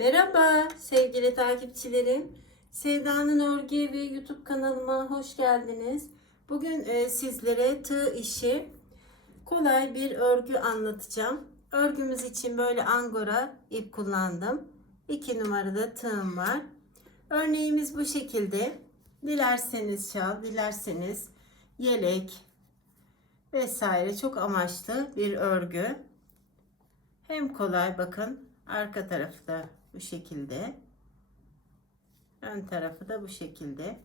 Merhaba sevgili takipçilerim. Sevda'nın Örgü Evi YouTube kanalıma hoş geldiniz. Bugün e, sizlere tığ işi kolay bir örgü anlatacağım. Örgümüz için böyle angora ip kullandım. 2 numarada tığım var. Örneğimiz bu şekilde. Dilerseniz şal, dilerseniz yelek vesaire çok amaçlı bir örgü. Hem kolay bakın arka tarafı da bu şekilde. Ön tarafı da bu şekilde.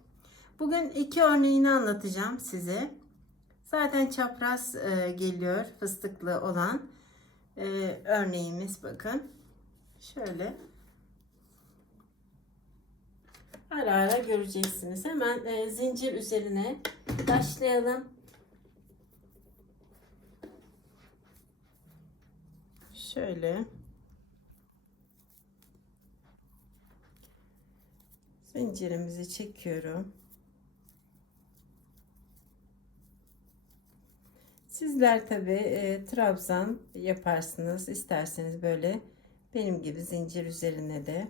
Bugün iki örneğini anlatacağım size. Zaten çapraz e, geliyor fıstıklı olan e, örneğimiz bakın. Şöyle ara ara göreceksiniz. Hemen e, zincir üzerine başlayalım. Şöyle zincirimizi çekiyorum. Sizler tabi e, trabzan yaparsınız. İsterseniz böyle benim gibi zincir üzerine de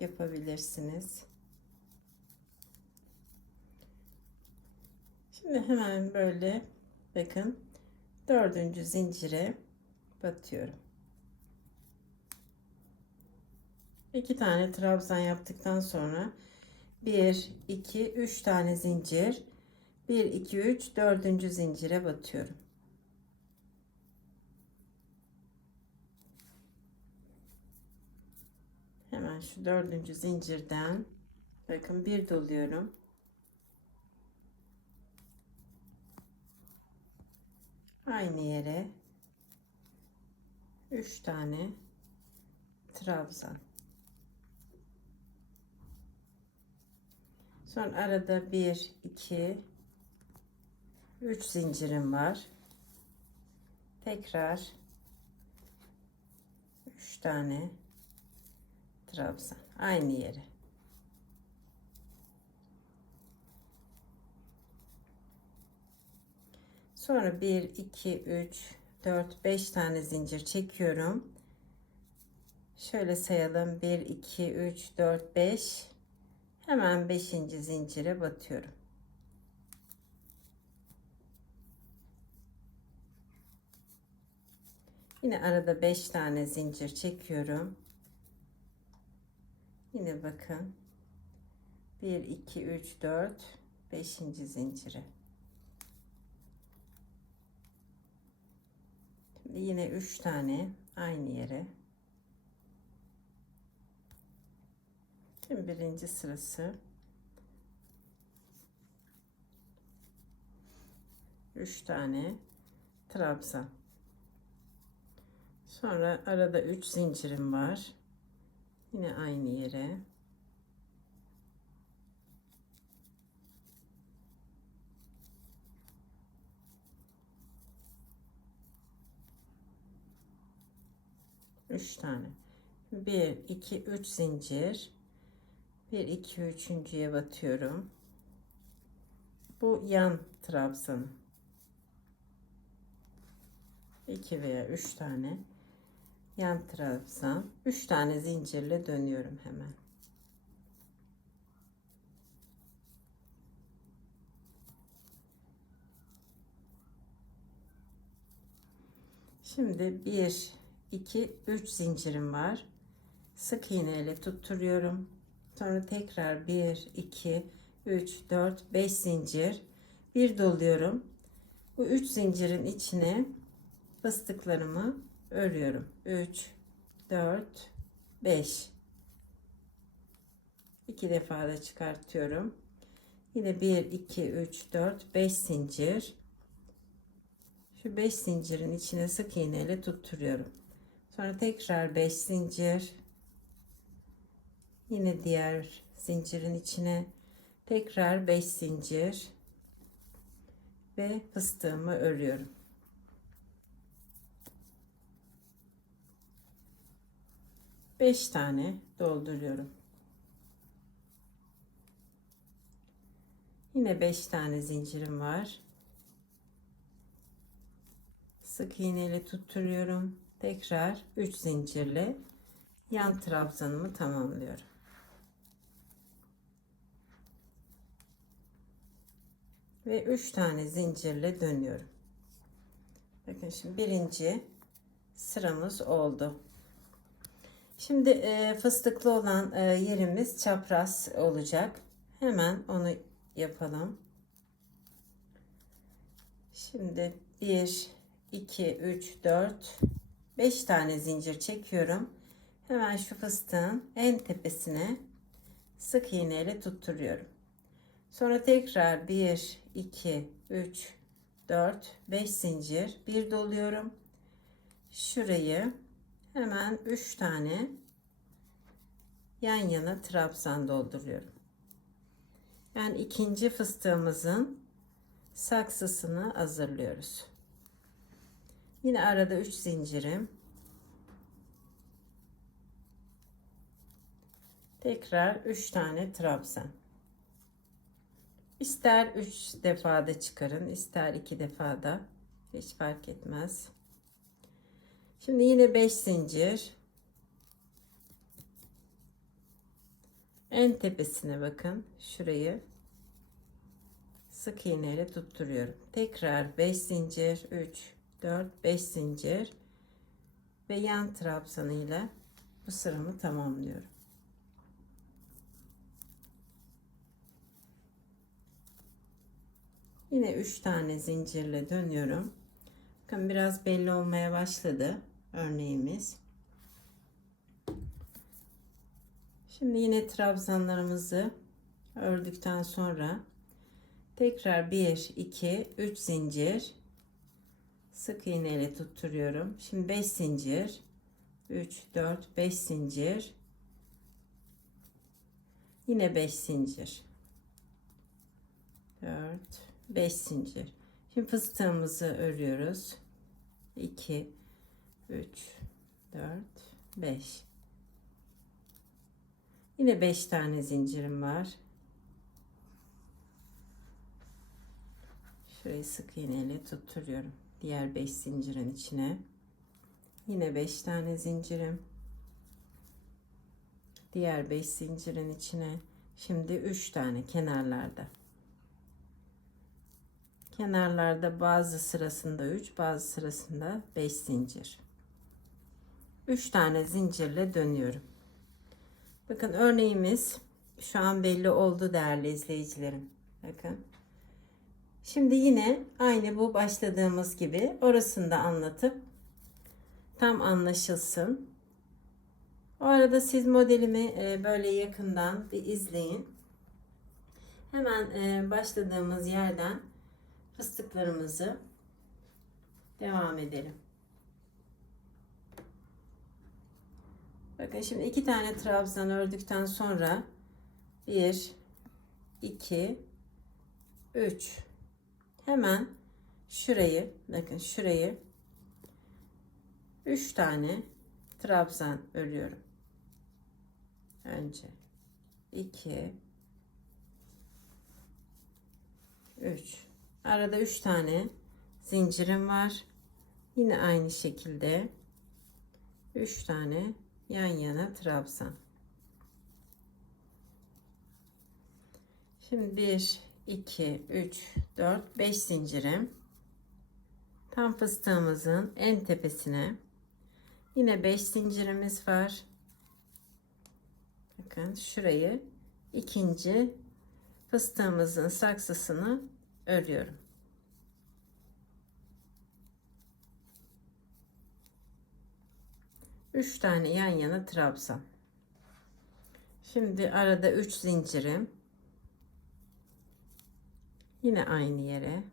yapabilirsiniz. Şimdi hemen böyle bakın dördüncü zincire batıyorum. İki tane trabzan yaptıktan sonra 1 2 3 tane zincir 1 2 3 dördüncü zincire batıyorum. Hemen şu dördüncü zincirden bakın bir doluyorum. Aynı yere 3 tane trabzan. Son arada 1 2 3 zincirim var. Tekrar 3 tane trabzan aynı yere. Sonra 1 2 3 4 5 tane zincir çekiyorum. Şöyle sayalım. 1 2 3 4 5 Hemen 5. zincire batıyorum. Yine arada 5 tane zincir çekiyorum. Yine bakın. 1 2 3 4 5. zincire. Şimdi yine 3 tane aynı yere. Şimdi birinci sırası. Üç tane trabzan. Sonra arada üç zincirim var. Yine aynı yere. Üç tane. Bir, iki, üç zincir. 1 2 üçüncüye batıyorum. Bu yan trabzan. 2 veya 3 tane yan trabzan. 3 tane zincirle dönüyorum hemen. Şimdi 1 2 3 zincirim var. Sık iğne ile tutturuyorum. Sonra tekrar 1, 2, 3, 4, 5 zincir. Bir doluyorum. Bu 3 zincirin içine fıstıklarımı örüyorum. 3, 4, 5. 2 defa da çıkartıyorum. Yine 1, 2, 3, 4, 5 zincir. Şu 5 zincirin içine sık iğne ile tutturuyorum. Sonra tekrar 5 zincir Yine diğer zincirin içine tekrar 5 zincir ve fıstığımı örüyorum. Beş tane dolduruyorum. Yine beş tane zincirim var. Sık iğne ile tutturuyorum. Tekrar 3 zincirle yan trabzanımı tamamlıyorum. Ve 3 tane zincirle dönüyorum. Bakın şimdi birinci sıramız oldu. Şimdi e, fıstıklı olan e, yerimiz çapraz olacak. Hemen onu yapalım. Şimdi 1, 2, 3, 4, 5 tane zincir çekiyorum. Hemen şu fıstığın en tepesine sık iğneyle tutturuyorum. Sonra tekrar 1, 2, 3, 4, 5 zincir. Bir doluyorum. Şurayı hemen 3 tane yan yana trabzan dolduruyorum. Yani ikinci fıstığımızın saksısını hazırlıyoruz. Yine arada 3 zincirim. Tekrar 3 tane trabzan. İster 3 defada çıkarın, ister 2 defada. Hiç fark etmez. Şimdi yine 5 zincir. En tepesine bakın. Şurayı sık iğneyle tutturuyorum. Tekrar 5 zincir, 3, 4, 5 zincir ve yan trabzanıyla bu sıramı tamamlıyorum. Yine 3 tane zincirle dönüyorum. Bakın biraz belli olmaya başladı örneğimiz. Şimdi yine trabzanlarımızı ördükten sonra tekrar 1 2 3 zincir sık iğne ile tutturuyorum. Şimdi 5 zincir 3 4 5 zincir yine 5 zincir 4 5 zincir. Şimdi fıstığımızı örüyoruz. 2 3 4 5 Yine 5 tane zincirim var. Şurayı sık iğneyle tutturuyorum. Diğer 5 zincirin içine. Yine 5 tane zincirim. Diğer 5 zincirin içine. Şimdi 3 tane kenarlarda. Kenarlarda bazı sırasında 3, bazı sırasında 5 zincir. 3 tane zincirle dönüyorum. Bakın örneğimiz şu an belli oldu değerli izleyicilerim. Bakın. Şimdi yine aynı bu başladığımız gibi orasını da anlatıp tam anlaşılsın. O arada siz modelimi e, böyle yakından bir izleyin. Hemen e, başladığımız yerden fıstıklarımızı devam edelim. Bakın şimdi iki tane trabzan ördükten sonra 1 2 3 hemen şurayı bakın şurayı 3 tane trabzan örüyorum. Önce 2 3 Arada 3 tane zincirim var. Yine aynı şekilde 3 tane yan yana trabzan. Şimdi 1 2 3 4 5 zincirim. Tam fıstığımızın en tepesine yine 5 zincirimiz var. Bakın şurayı ikinci fıstığımızın saksısını örüyorum. Üç tane yan yana trabzan. Şimdi arada üç zincirim. Yine aynı yere.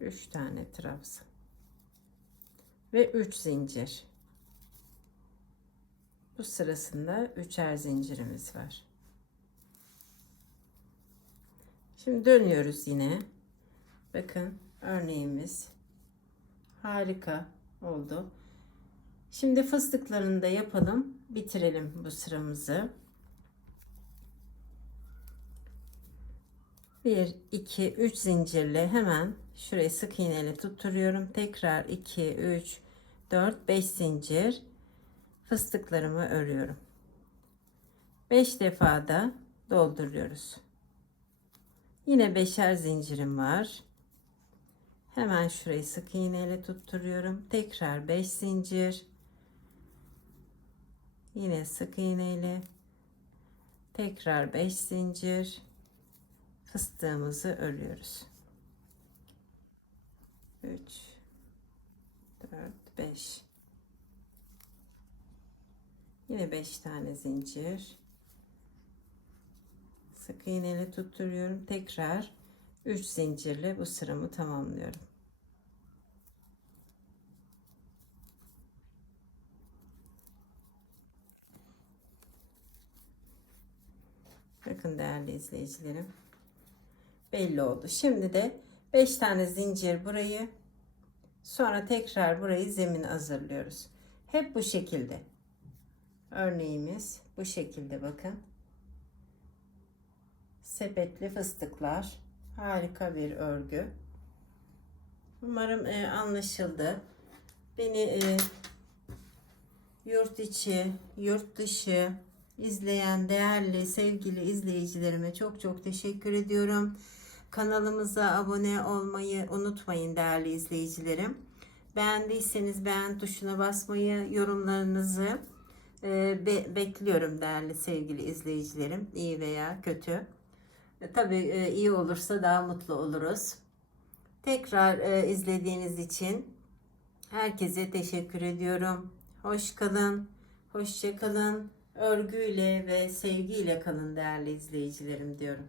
Üç tane trabzan. Ve üç zincir. Bu sırasında üçer zincirimiz var. Şimdi dönüyoruz yine. Bakın örneğimiz harika oldu. Şimdi fıstıklarını da yapalım. Bitirelim bu sıramızı. 1 2 3 zincirle hemen şurayı sık iğneyle tutturuyorum. Tekrar 2 3 4 5 zincir fıstıklarımı örüyorum. 5 defa da dolduruyoruz. Yine beşer zincirim var. Hemen şurayı sık iğneyle tutturuyorum. Tekrar 5 zincir. Yine sık iğneyle. Tekrar 5 zincir. Fıstığımızı örüyoruz. 3 4 5 Yine 5 tane zincir. Sık iğneyle tutturuyorum. Tekrar 3 zincirle bu sıramı tamamlıyorum. Bakın değerli izleyicilerim. Belli oldu. Şimdi de 5 tane zincir burayı sonra tekrar burayı zemin hazırlıyoruz. Hep bu şekilde. Örneğimiz bu şekilde bakın. Sepetli fıstıklar. Harika bir örgü. Umarım e, anlaşıldı. Beni e, yurt içi, yurt dışı izleyen değerli sevgili izleyicilerime çok çok teşekkür ediyorum. Kanalımıza abone olmayı unutmayın değerli izleyicilerim. Beğendiyseniz beğen tuşuna basmayı, yorumlarınızı e, be- bekliyorum değerli sevgili izleyicilerim. iyi veya kötü. E, tabii e, iyi olursa daha mutlu oluruz. Tekrar e, izlediğiniz için herkese teşekkür ediyorum. Hoş kalın, hoşça kalın. Örgüyle ve sevgiyle kalın değerli izleyicilerim diyorum.